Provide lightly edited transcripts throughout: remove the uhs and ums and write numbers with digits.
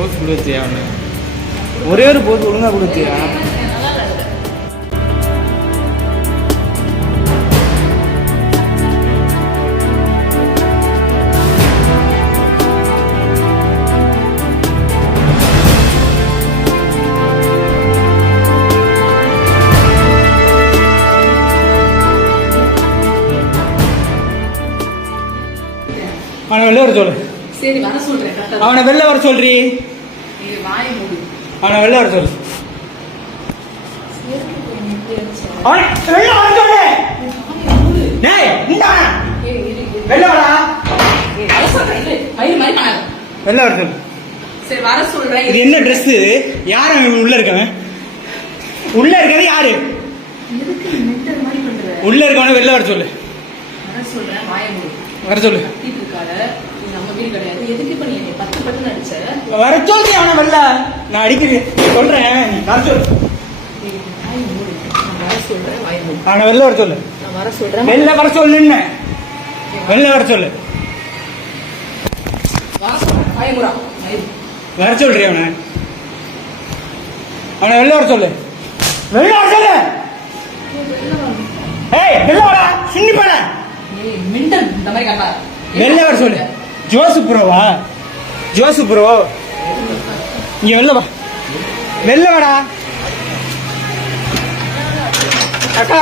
போஸ் கொடுத்தியா அவனு? ஒரே ஒரு போஸ் ஒழுங்கா கொடுத்தியா? அவனை வெளில வர சொல்லு. சரி வர சொல்றேன். அவனை வெளில வர சொல்றி. வாய் மூடு. அவனை வெளில வர சொல்லு. அவனை வெளில வர சொல்லு. டேய் நிடா. வெளில வாடா. வர சொல்றேன். மயிர் மாதிரி பண்ணாத. வெளில வர சொல்லு. சரி வர சொல்றேன். இது என்ன Dress? யார் அவன் உள்ள இருக்கவன்? உள்ள இருக்கறது யாரு? எதுக்கு மென்டல் மாதிரி பண்ற? உள்ள இருக்கவனை வெளில வர சொல்லு. வர சொல்றேன். வாய் மூடு. வர சொல்லு. நம்ம வீடு கிடையாது. எதுக்கு இப்ப நீ 10 பட்டு அடிச்ச? வர சொல்லி அவனை வெளில. நான் அடிக்கிறேன் சொல்றேன். வர சொல்லு. வாய் மூடு. நான் வர சொல்றேன். வாய் மூடு. அவனை வெளில வர சொல்லு. நான் வர சொல்றேன். வெளில வர சொல்லுன்னு. வெளில வர சொல்லு. வர சொல்றேன். வாய் மூடா. வர சொல்றீ அவனை. அவனை வெளில வர சொல்லு. வெளில வர சொல்லு. ஏய் வெளில வாடா. சின்னி போடா. ஏய் மென்டல் இந்த மாதிரி காட்டா. வெளில வர சொல்லு. ஜோசப் ப்ரோவா? ஜோசப் ப்ரோ இங்க வெளில வா. வெளில வாடா. அக்கா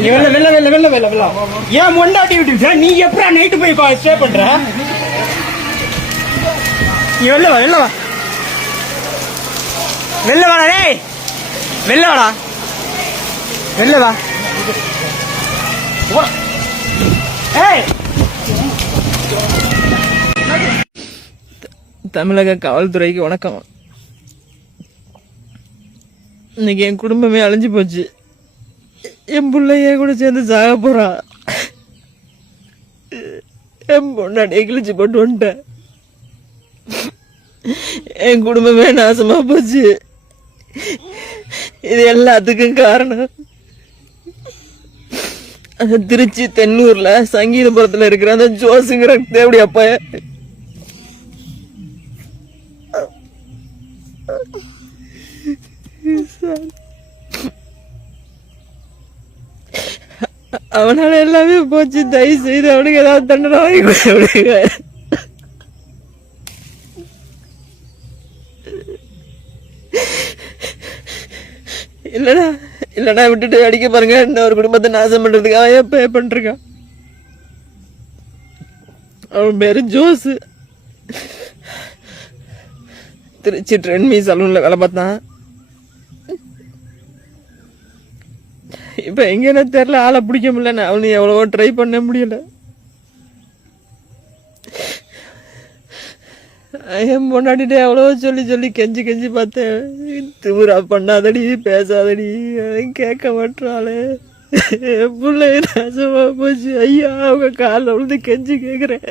நீ வெளில வெளில வெளில வெளில வெளில வெளில. ஏன் மொண்டாட்டி விட்டு நீ எப்படா நைட்டு போய் ஸ்டே பண்ற? நீ வெளில வா. வெளில வா. வெளில வாடா. டேய் வெளில வாடா. வெளில வா. ஏய் தமிழக காவல்துறைக்கு வணக்கம். இன்னைக்கு என் குடும்பமே அழிஞ்சு போச்சு. என் பிள்ளைய கூட சேர்ந்து சாக போறான். என் பொண்ணாடியை கிழிச்சு போட்டு வந்துட்டேன். என் குடும்பமே நாசமா போச்சு. இது எல்லாத்துக்கும் காரணம் அந்த திருச்சி தென்னூர்ல சங்கீதபுரத்துல இருக்கிற அந்த ஜோசுங்கிற தேவடி அப்பா. அவனால எல்லாமே போச்சு. தயவு செய்து அவனுக்கு ஏதாவது தண்டனை வாங்கி கொடுங்க. இல்லடா இல்லடா விட்டுட்டு அடிக்க பாருங்க. ஒரு குடும்பத்தை நாசம் பண்றதுக்கு அவன் பே பண்றான். அவன் பேரு ஜோஸ். திருச்சி ட்ரெண்ட்மி சலூன்ல வேலை பார்த்தான். இப்ப எங்கன்னு தெரியல. ஆளை பிடிக்க முடியல. அவனு எவ்வளவோ ட்ரை பண்ண முடியல. என் பொண்டாட்டிட்டு எவ்வளவோ சொல்லி சொல்லி கெஞ்சி கெஞ்சி பார்த்தேன். திமுறா பண்ணாதடி பேசாதடி. கேட்க மாட்டாளே. என் பிள்ளை நாசமா போச்சு. ஐயா அவங்க காலில் விழுந்து கெஞ்சி கேட்குறேன்.